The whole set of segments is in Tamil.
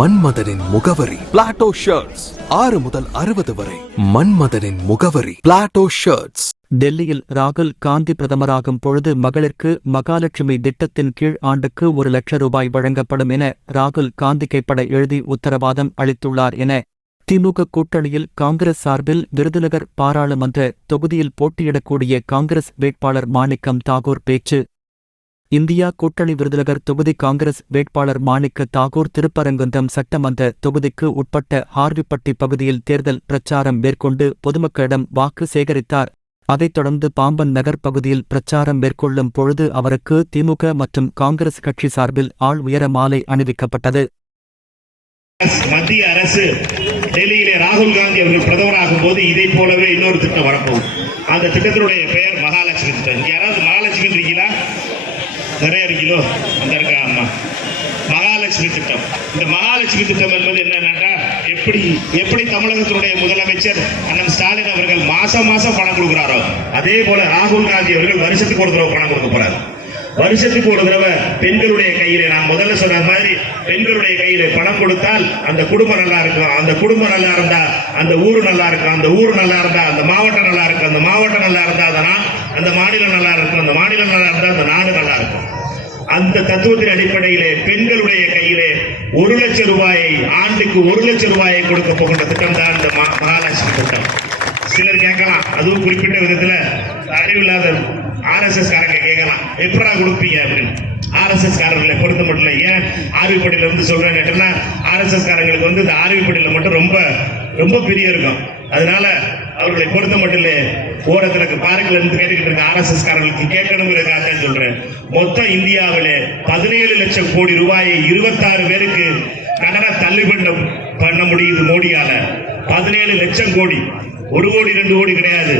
மன்மதனின் முகவரி. பிளாட்டோ ஷர்ட்ஸ் ஆறு முதல் அறுபது வரை. மன்மதனின் முகவரி. பிளாட்டோ ஷர்ட்ஸ் டெல்லியில் ராகுல் காந்தி பிரதமராகும் பொழுது மகளிருக்கு மகாலட்சுமி திட்டத்தின் கீழ் ஆண்டுக்கு ஒரு லட்ச ரூபாய் வழங்கப்படும் என ராகுல் காந்தி கைப்பட எழுதி உத்தரவாதம் அளித்துள்ளார் என திமுக கூட்டணியில் காங்கிரஸ் சார்பில் விருதுநகர் பாராளுமன்ற தொகுதியில் போட்டியிடக்கூடிய காங்கிரஸ் வேட்பாளர் மாணிக்கம் தாகூர் பேச்சு. இந்தியா கூட்டணி விருதுநகர் தொகுதி காங்கிரஸ் வேட்பாளர் மாணிக்க தாகூர் திருப்பரங்குன்றம் சட்டமன்ற தொகுதிக்கு உட்பட்ட ஹார்விப்பட்டி பகுதியில் தேர்தல் பிரச்சாரம் மேற்கொண்டு பொதுமக்களிடம் வாக்கு சேகரித்தார். அதைத் தொடர்ந்து பாம்பன் நகர் பகுதியில் பிரச்சாரம் மேற்கொள்ளும் பொழுது அவருக்கு திமுக மற்றும் காங்கிரஸ் கட்சி சார்பில் ஆள் உயர மாலை அணிவிக்கப்பட்டது. மத்திய அரசு டெல்லியிலே ராகுல் காந்தி அவர்கள் பிரதமராகும் போது இதை போலவே இன்னொரு திட்டம் வரப்போகும் அந்த திட்டத்தினுடைய பெயர் மகாலட்சுமி திட்டம். நிறைய வந்திருக்கா அந்த அம்மா. மகாலட்சுமி திட்டம். இந்த மகாலட்சுமி திட்டம் என்பது என்னன்னா எப்படி எப்படி தமிழகத்தினுடைய முதலமைச்சர் அண்ணன் ஸ்டாலின் அவர்கள் மாசம் மாசம் பணம் கொடுக்குறாரோ அதே போல ராகுல் காந்தி அவர்கள் வருஷத்துக்கு ஒரு தடவை பணம் கொடுக்க போறாரு. வருஷத்துக்கு ஒரு தடவை பெண்களுடைய கையில நான் முதல்ல சொன்ன மாதிரி பெண்களுடைய கையில பணம் கொடுத்தால் அந்த குடும்பம் நல்லா இருக்கும். அந்த குடும்பம் நல்லா இருந்தா அந்த ஊர் நல்லா இருக்கும். அந்த ஊர் நல்லா இருந்தா அந்த மாவட்டம் நல்லா இருக்கும். அந்த மாவட்டம் நல்லா இருந்தா அந்த அந்த மாநிலம் நல்லா இருக்கும். அந்த மாநிலம் நல்லா இருந்தா அந்த நாடு நல்லா இருக்கும். அந்த தத்துவத்தின் அடிப்படையிலே பெண்களுடைய கையிலே ஒரு லட்சம் ரூபாயை ஆண்டுக்கு ஒரு லட்சம் ரூபாயை கொடுக்க போகின்ற திட்டம் தான் இந்த மகாலட்சுமி திட்டம். சிலர் கேட்கலாம் அதுவும் குறிப்பிட்ட விதத்துல அறிவில்லாத ஆர்எஸ்எஸ் காரங்க கேட்கலாம் எப்படா கொடுப்பீங்க அப்படின்னு. ஆர்எஸ்எஸ் காரர்களை பொறுத்த மட்டும் இல்லை. ஏன் ஆர்விப்பட்டியில இருந்து சொல்றேன் கேட்டோம்னா ஆர்எஸ்எஸ் காரங்களுக்கு வந்து இந்த ஆர்விப்பட்டியில மட்டும் ரொம்ப ரொம்ப பிரியம் இருக்கும். அதனால அவர்களை பொறுத்த மட்டும் இல்லை. ஓரத்துல பார்க்கல இருந்து கேட்டுக்கிட்டு இருக்க ஆர்எஸ்எஸ் காரர்களுக்கு கேட்கணுங்கிறதுக்காக சொல்றேன். மொத்தம் இந்தியாவிலே பதினேழு லட்சம் கோடி ரூபாயை இருபத்தாறு பேருக்கு கடனை தள்ளுபடி பண்ண முடியுது மோடியால. பதினேழு லட்சம் கோடி. ஒரு கோடி ரெண்டு கோடி கிடையாது.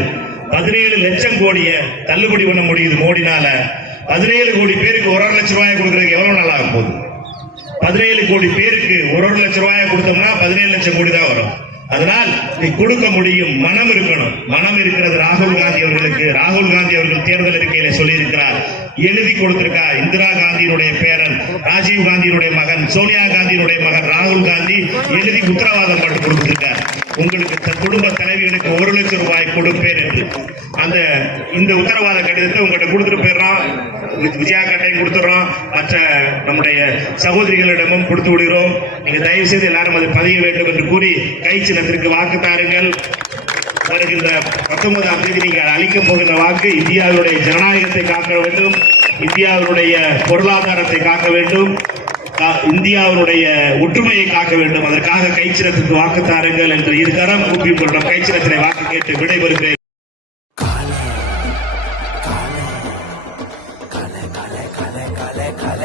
பதினேழு லட்சம் கோடிய தள்ளுபடி பண்ண முடியுது மோடினால. பதினேழு கோடி பேருக்கு ஒரு ஒரு லட்சம் ரூபாய் கொடுக்கறதுக்கு எவ்வளவு நல்லா இருக்கும் போகுது? பதினேழு கோடி பேருக்கு ஒரு ஒரு லட்சம் ரூபாய் கொடுத்தோம்னா பதினேழு லட்சம் கோடி தான் வரும். அதனால் நீ கொடுக்க முடியும் மனம் இருக்கணும். மனம் இருக்கிறது ராகுல் காந்தி அவர்களுக்கு. ராகுல் காந்தி அவர்கள் தேர்தல் அறிக்கையில சொல்லி இருக்கிறார் எழுதி கொடுத்திருக்கார் இந்திரா காந்தியினுடைய பேரன் ராஜீவ் காந்தியினுடைய மகன் சோனியா காந்தியினுடைய மகன் ராகுல் காந்தி எழுதி உத்தரவாதம் பண்ணி கொடுத்திருக்கார் உங்களுக்கு குடும்ப தலைவிகளுக்கு ஒரு லட்சம் ரூபாய் கொடுப்பேன் என்று. அந்த இந்த உத்தரவாத கடிதத்தை உங்கள்கிட்ட கொடுத்துட்டு போயிடுறோம். விஜயா கட்டையும் கொடுத்துட்றோம். மற்ற நம்முடைய சகோதரிகளிடமும் கொடுத்து விடுகிறோம். நீங்கள் தயவு செய்து எல்லாரும் அதை பதிய வேண்டும் என்று கூறி கை சின்னத்திற்கு வாக்கு தாருங்கள். வருகின்ற பத்தொன்பதாம் தேதி நீங்கள் அளிக்கப் போகின்ற வாக்கு இந்தியாவுடைய ஜனநாயகத்தை காக்க வேண்டும். இந்தியாவினுடைய பொருளாதாரத்தை காக்க வேண்டும். கா- இந்தியாவினுடைய ஒற்றுமையை காக்க வேண்டும். அதற்காக கைச்சிரத்துக்கு வாக்கு தாருங்கள் என்று இருகரம் கூப்பி கொண்ட வாக்கு கேட்டு விடைபெறுகிறேன்.